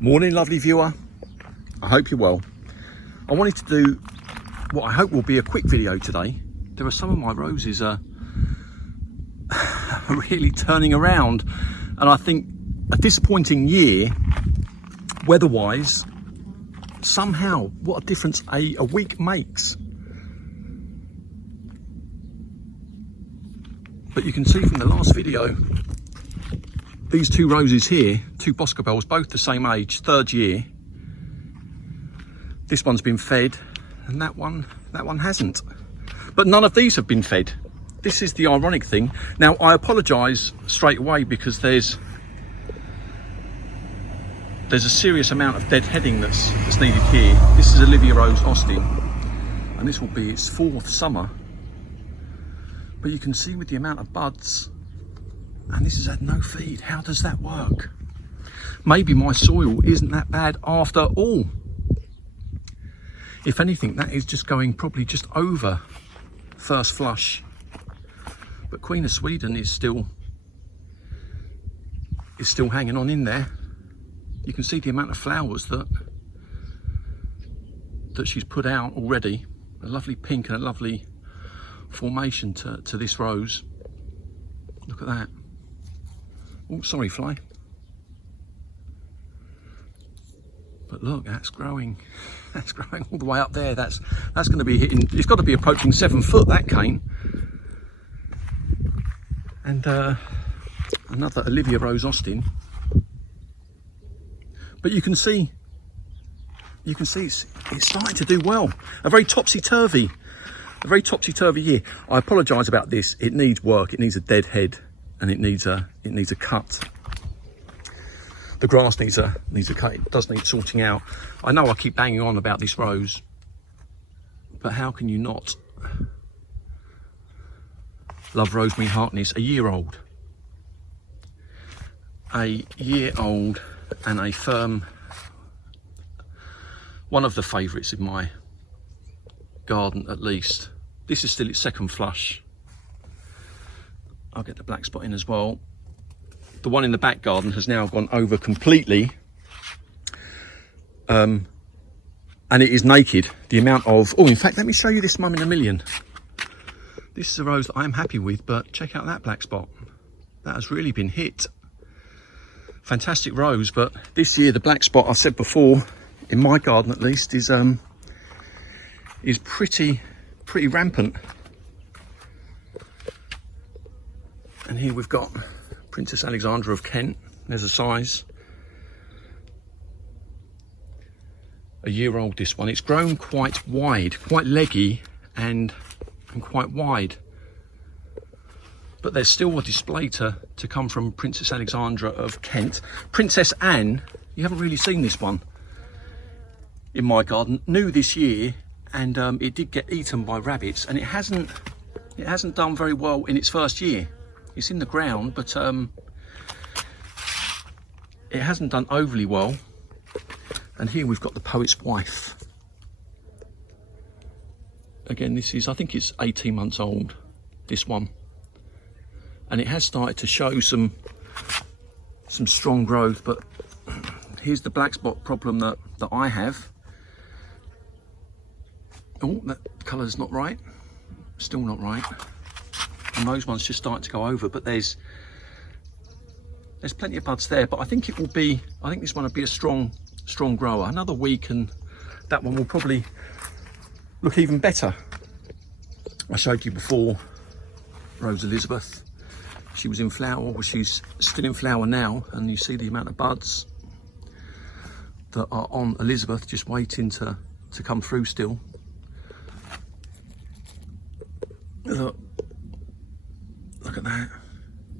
Morning, lovely viewer. I hope you're well. I wanted to do what I hope will be a quick video today. There are some of my roses really turning around, and I think a disappointing year weather-wise. Somehow, what a difference a week makes. But you can see from the last video, these two roses here, two Boscobels, both the same age, third year. This one's been fed, and that one hasn't. But none of these have been fed. This is the ironic thing. Now, I apologise straight away because there's a serious amount of deadheading that's needed here. This is Olivia Rose Austin, and this will be its fourth summer. But you can see with the amount of buds, and this has had no feed. How does that work? Maybe my soil isn't that bad after all. If anything, that is just going probably just over first flush. But Queen of Sweden is still hanging on in there. You can see the amount of flowers that she's put out already. A lovely pink and a lovely formation to this rose. Look at that. Oh, sorry, fly. But look, that's growing. That's growing all the way up there. That's going to be hitting. It's got to be approaching 7 foot. That cane. And another Olivia Rose Austin. But you can see it's starting to do well. A very topsy-turvy year. I apologise about this. It needs work. It needs a dead head, and it needs a cut. The grass needs a cut. It does need sorting out. I know I keep banging on about this rose, but how can you not love Rosemary Harkness? A year old, and a firm, one of the favourites in my garden at least. This is still its second flush. I'll get the black spot in as well. The one in the back garden has now gone over completely, and it is naked. The amount of, oh, in fact, let me show you this mum in a million. This is a rose that I'm happy with, but check out that black spot. That has really been hit. Fantastic rose, but this year the black spot, I said before, in my garden at least, is pretty rampant. And here we've got Princess Alexandra of Kent. There's a size. A year old, this one. It's grown quite wide, quite leggy and quite wide. But there's still a display to come from Princess Alexandra of Kent. Princess Anne, you haven't really seen this one in my garden. New this year, and it did get eaten by rabbits, and it hasn't done very well in its first year. It's in the ground, but it hasn't done overly well. And here we've got the Poet's Wife. Again, this is, I think it's 18 months old, this one. And it has started to show some strong growth, but here's the black spot problem that I have. Oh, that colour's not right. Still not right. And those ones just starting to go over, but there's plenty of buds there. But I think this one will be a strong grower. Another week and that one will probably look even better. I showed you before Rose Elizabeth. She was in flower, well, she's still in flower now, and you see the amount of buds that are on Elizabeth, just waiting to come through still. Look at that,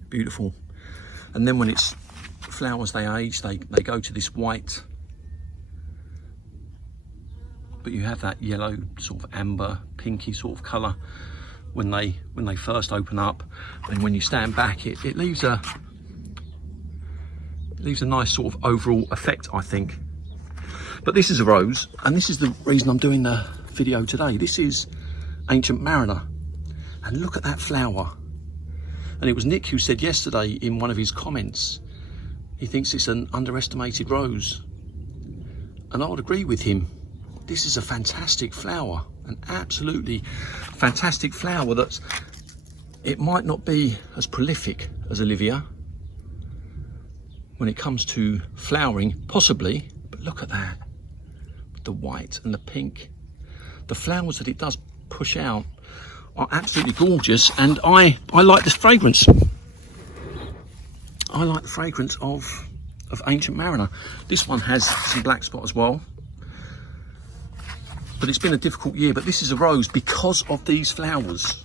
beautiful. And then when it's flowers, they age, they go to this white, but you have that yellow sort of amber pinky sort of colour when they first open up, and when you stand back it leaves a nice sort of overall effect, I think. But this is a rose, and this is the reason I'm doing the video today. This is Ancient Mariner, and look at that flower. And it was Nick who said yesterday in one of his comments, he thinks it's an underestimated rose. And I would agree with him. This is a fantastic flower, an absolutely fantastic flower. It might not be as prolific as Olivia when it comes to flowering, possibly, but look at that. The white and the pink. The flowers that it does push out are absolutely gorgeous, and I like this fragrance. I like the fragrance of Ancient Mariner. This one has some blackspot as well. But it's been a difficult year, but this is a rose because of these flowers.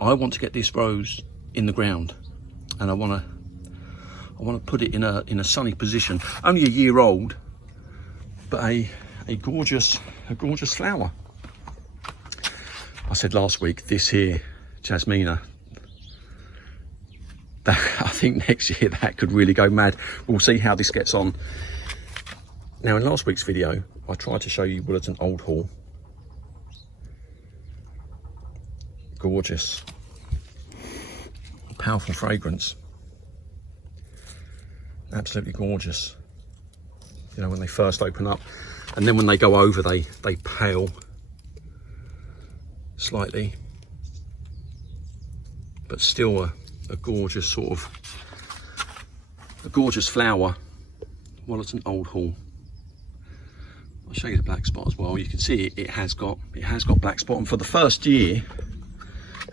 I want to get this rose in the ground, and I want to put it in a sunny position. Only a year old, but a gorgeous flower. I said last week, this here, Jasmina, that I think next year that could really go mad. We'll see how this gets on. Now, in last week's video, I tried to show you Willerton Old Hall. Gorgeous, powerful fragrance, absolutely gorgeous. You know, when they first open up, and then when they go over, they pale slightly, but still a gorgeous sort of a gorgeous flower. Willerton Old Hall. I'll show you the black spot as well. You can see it has got black spot, and for the first year,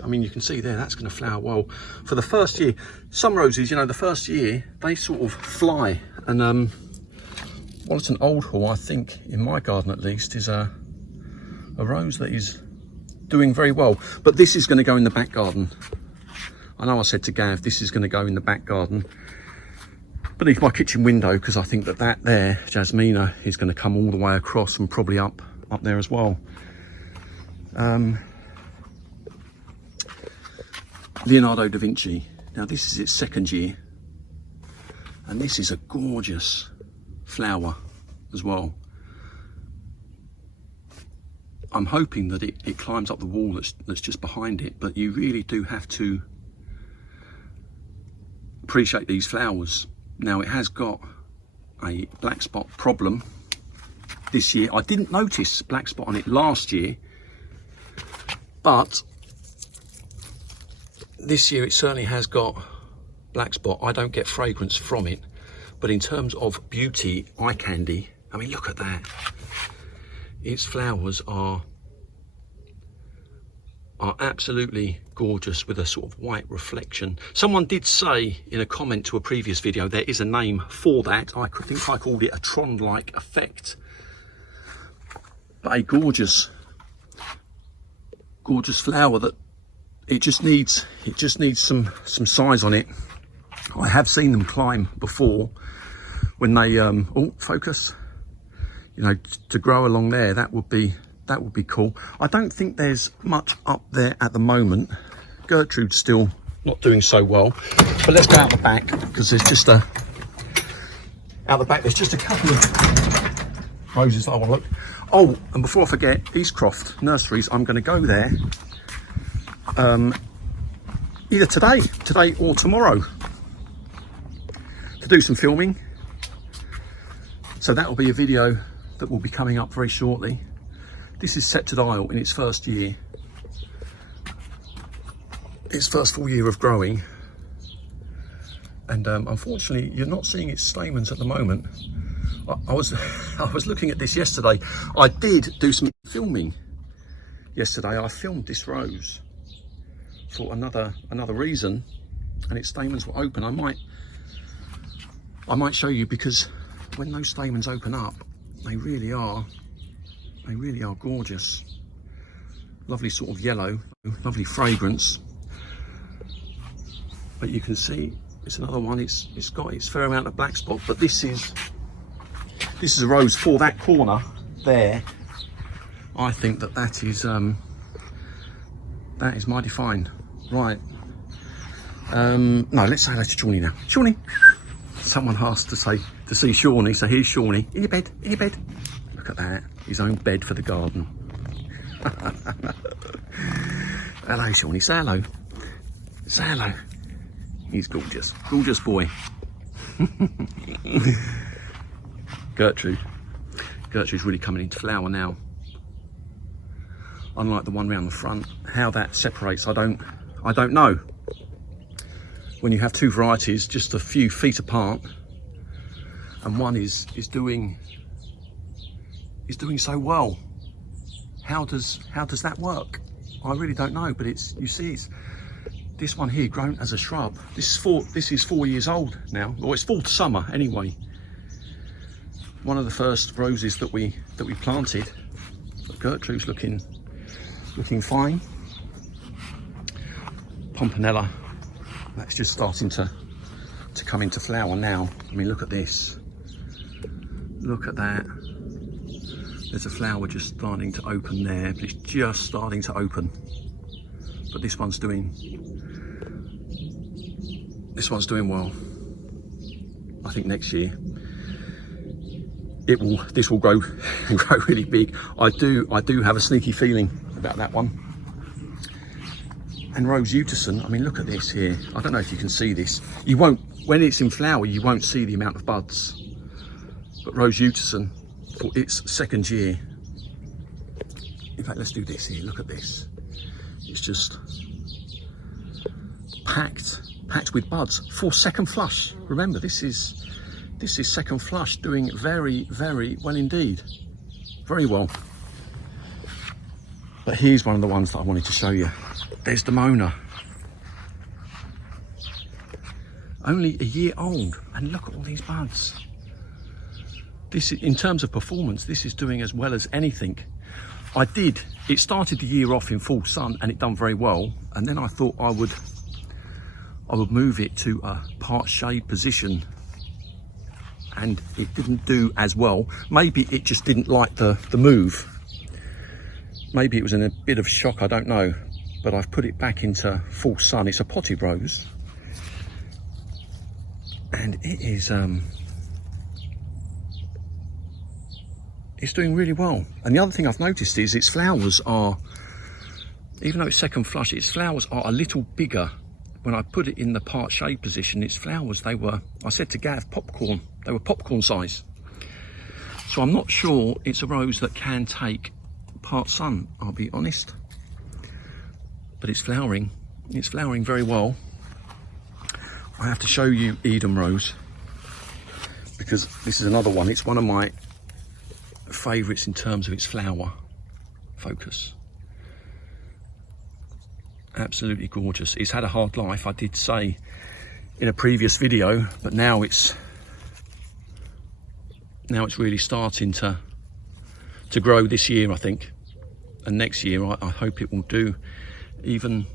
I mean, you can see there that's going to flower well. For the first year, some roses, you know, the first year they sort of fly, and Willerton Old Hall, I think, in my garden at least, is a rose that is doing very well. But this is going to go in the back garden. I know I said to Gav this is going to go in the back garden beneath my kitchen window, because I think that there, Jasmina, is going to come all the way across and probably up there as well. Leonardo da Vinci. Now this is its second year, and this is a gorgeous flower as well. I'm hoping that it climbs up the wall that's just behind it, but you really do have to appreciate these flowers. Now, it has got a black spot problem this year. I didn't notice black spot on it last year, but this year it certainly has got black spot. I don't get fragrance from it, but in terms of beauty, eye candy, I mean, look at that. Its flowers are absolutely gorgeous, with a sort of white reflection. Someone did say in a comment to a previous video there is a name for that. I think I called it a Tron-like effect. But a gorgeous flower that it just needs some size on it. I have seen them climb before when they oh, focus, you know, to grow along there. That would be cool. I don't think there's much up there at the moment. Gertrude's still not doing so well, but let's go out the back, because there's just out the back there's just a couple of roses that I want to look. Oh, and before I forget, Eastcroft Nurseries, I'm going to go there either today or tomorrow to do some filming. So that will be a video that will be coming up very shortly. This is Sceptred Isle in its first year, its first full year of growing, and unfortunately you're not seeing its stamens at the moment. I was looking at this yesterday. I did do some filming yesterday. I filmed this rose for another reason, and its stamens were open. I might show you, because when those stamens open up, they really are gorgeous. Lovely sort of yellow, lovely fragrance. But you can see it's another one. It's got its fair amount of black spot, but this is a rose for that corner there. I think that is mighty fine. Right. No, let's say hello to Shawnee now. Shawnee. Someone asked to see Shawnee, so here's Shawnee. In your bed, in your bed. Look at that. His own bed for the garden. Hello, Shawnee. Say hello. Say hello. He's gorgeous. Gorgeous boy. Gertrude. Gertrude's really coming into flower now. Unlike the one round the front. How that separates, I don't know. When you have two varieties just a few feet apart, and one is doing so well, how does that work? I really don't know. But it's, you see, it's this one here grown as a shrub. This is 4 years old now. Well, it's fall to summer anyway. One of the first roses that we planted. Gertrude's looking fine. Pompanella, that's just starting to come into flower now. I mean, look at this. Look at that. There's a flower just starting to open there, but it's just starting to open. But this one's doing well. I think next year this will grow and grow really big. I do have a sneaky feeling about that one. And Rose Utterson, I mean, look at this here. I don't know if you can see this. You won't, when it's in flower, you won't see the amount of buds. But Rose Utterson, for its second year, in fact, let's do this here. Look at this. It's just packed with buds for second flush. Remember, this is second flush, doing very, very well indeed. Very well. But here's one of the ones that I wanted to show you. There's the Mona. Only a year old, and look at all these buds. This, in terms of performance, this is doing as well as anything. It started the year off in full sun and it done very well, and then I thought I would move it to a part shade position, and it didn't do as well. Maybe it just didn't like the move. Maybe it was in a bit of shock, I don't know. But I've put it back into full sun. It's a potted rose, and it is it's doing really well. And the other thing I've noticed is its flowers are, even though it's second flush, its flowers are a little bigger. When I put it in the part shade position, its flowers, I said to Gav, popcorn. They were popcorn size. So I'm not sure it's a rose that can take part sun, I'll be honest. But it's flowering very well. I have to show you Eden Rose, because this is another one. It's one of my favourites in terms of its flower focus. Absolutely gorgeous. It's had a hard life, I did say in a previous video, but now it's really starting to grow this year, I think. And next year I hope it will do even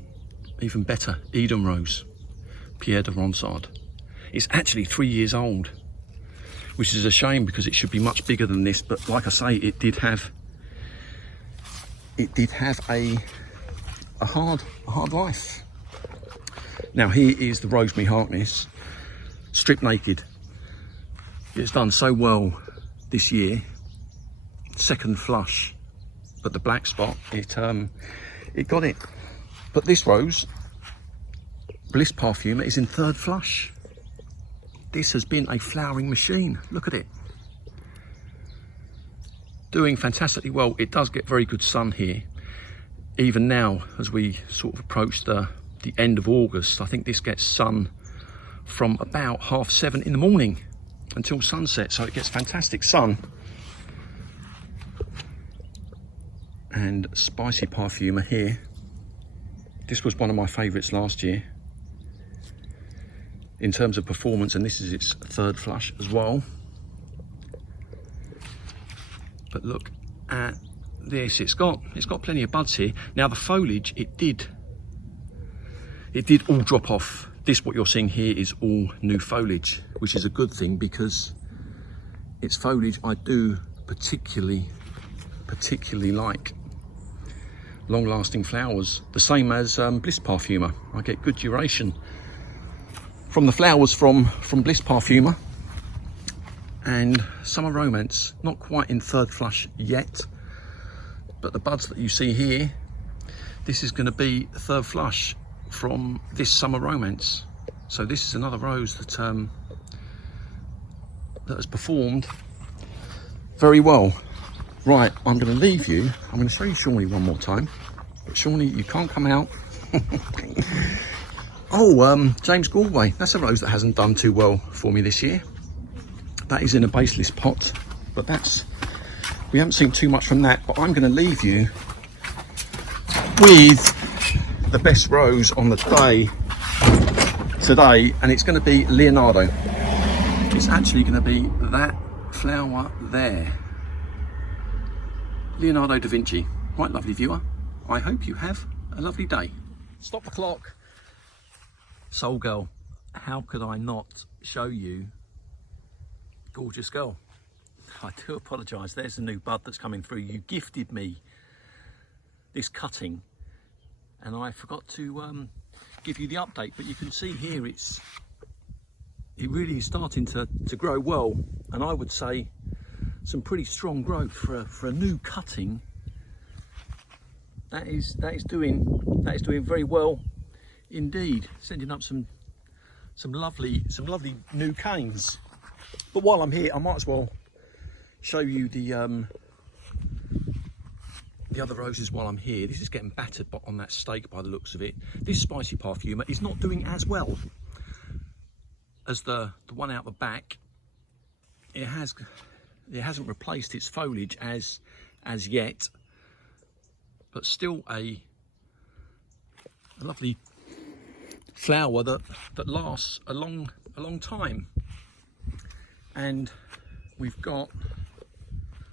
better. Eden Rose, Pierre de Ronsard. It's actually 3 years old, which is a shame because it should be much bigger than this. But like I say, it did have a hard life. Now here is the Rosemary Harkness, stripped naked. It's done so well this year. Second flush, but the black spot, it got it. But this rose, Bliss Parfumer, is in third flush. This has been a flowering machine. Look at it. Doing fantastically well. It does get very good sun here. Even now, as we sort of approach the end of August, I think this gets sun from about 7:30 in the morning until sunset. So it gets fantastic sun. And Spicy Parfumer here. This was one of my favourites last year in terms of performance, and this is its third flush as well. But look at this, it's got plenty of buds here. Now the foliage, it did all drop off. This, what you're seeing here, is all new foliage, which is a good thing because it's foliage I do particularly like. Long-lasting flowers, the same as Bliss Parfumer. I get good duration from the flowers from Bliss Parfumer. And Summer Romance, not quite in third flush yet, but the buds that you see here, this is going to be third flush from this Summer Romance. So this is another rose that has performed very well. Right, I'm going to leave you. I'm going to show you Shawnee one more time. But Shawnee, you can't come out. Oh, James Galway. That's a rose that hasn't done too well for me this year. That is in a baseless pot, but we haven't seen too much from that. But I'm going to leave you with the best rose on the day today, and it's going to be Leonardo. It's actually going to be that flower there. Leonardo da Vinci. Quite lovely, viewer. I hope you have a lovely day. Stop the clock. Soul girl, how could I not show you gorgeous girl? I do apologise. There's a new bud that's coming through. You gifted me this cutting and I forgot to give you the update, but you can see here it really is starting to grow well, and I would say some pretty strong growth for a new cutting. That is doing very well indeed, sending up some lovely new canes. But while I'm here, I might as well show you the other roses while I'm here. This is getting battered on that stake by the looks of it. This spicy parfuma is not doing as well as the one out the back. It hasn't replaced its foliage as yet, but still a lovely flower that lasts a long time. And we've got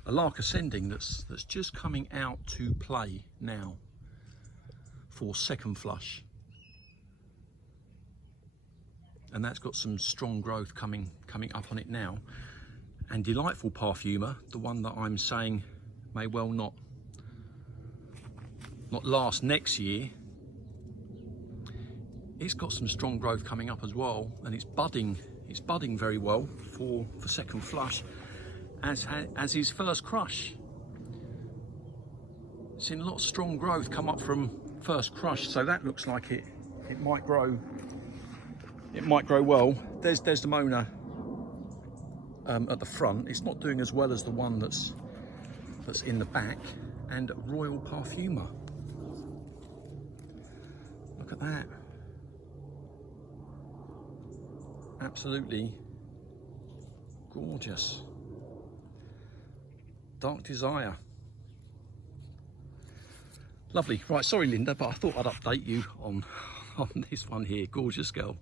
a lark ascending that's just coming out to play now for second flush, and that's got some strong growth coming up on it now. And delightful parfuma, the one that I'm saying may well not last next year, it's got some strong growth coming up as well, and it's budding very well for second flush, as his first crush. Seen a lot of strong growth come up from first crush, so that looks like it might grow well. There's Desdemona at the front. It's not doing as well as the one that's in the back. And Royal Parfuma, look at that, absolutely gorgeous. Dark Desire, lovely. Right, sorry Linda, but I thought I'd update you on this one here. Gorgeous girl.